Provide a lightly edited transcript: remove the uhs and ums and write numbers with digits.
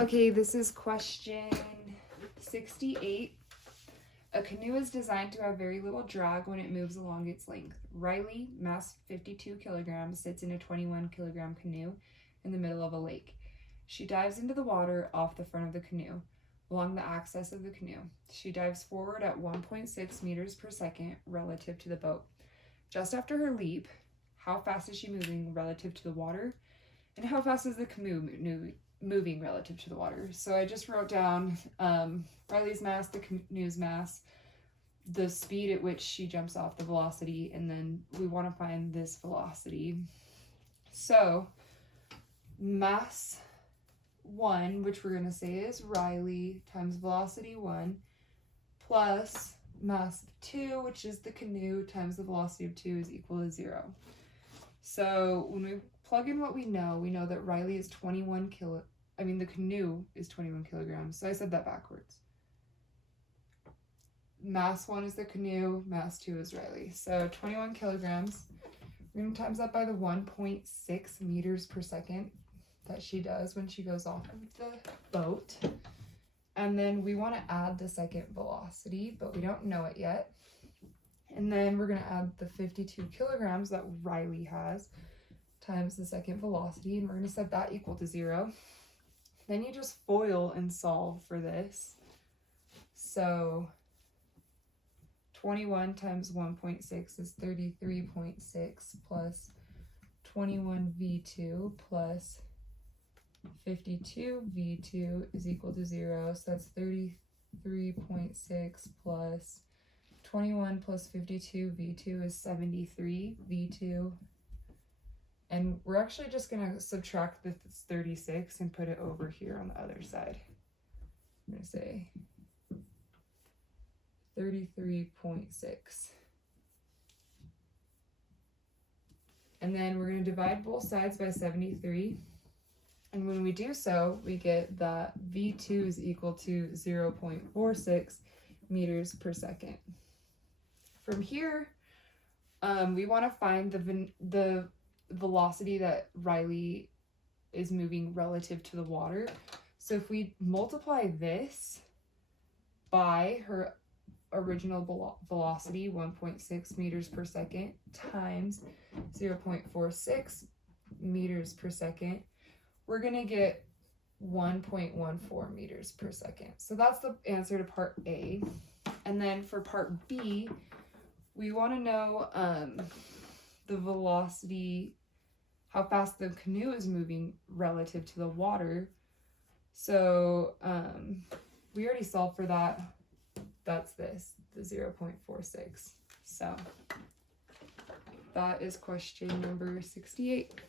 Okay, this is question 68. A canoe is designed to have very little drag when it moves along its length. Riley, mass 52 kilograms, sits in a 21 kilogram canoe in the middle of a lake. She dives into the water off the front of the canoe, along the axis of the canoe. She dives forward at 1.6 meters per second relative to the boat. Just after her leap, how fast is she moving relative to the water? And how fast is the canoe moving relative to the water? So I just wrote down Riley's mass, the canoe's mass, the speed at which she jumps off, the velocity, and then we want to find this velocity. So mass 1, which we're going to say is Riley, times velocity 1, plus mass 2, which is the canoe, times the velocity of 2 is equal to 0. So when we plug in what we know that Riley is the canoe is 21 kilograms. So I said that backwards. Mass 1 is the canoe, mass 2 is Riley. So 21 kilograms. We're going to times that by the 1.6 meters per second that she does when she goes off of the boat. And then we want to add the second velocity, but we don't know it yet. And then we're going to add the 52 kilograms that Riley has times the second velocity, and we're going to set that equal to 0. Then you just FOIL and solve for this. So 21 times 1.6 is 33.6 plus 21 V2 plus 52 V2 is equal to 0. So that's 33.6 plus 21 plus 52 V2 is 73 V2. And we're actually just going to subtract this 36 and put it over here on the other side. I'm going to say 33.6. And then we're going to divide both sides by 73. And when we do so, we get that V2 is equal to 0.46 meters per second. From here, we want to find the velocity that Riley is moving relative to the water. So if we multiply this by her original velocity, 1.6 meters per second, times 0.46 meters per second, we're going to get 1.14 meters per second. So that's the answer to part A. And then for part B, we want to know the velocity, how fast the canoe is moving relative to the water. So we already solved for that. That's this, the 0.46. So that is question number 68.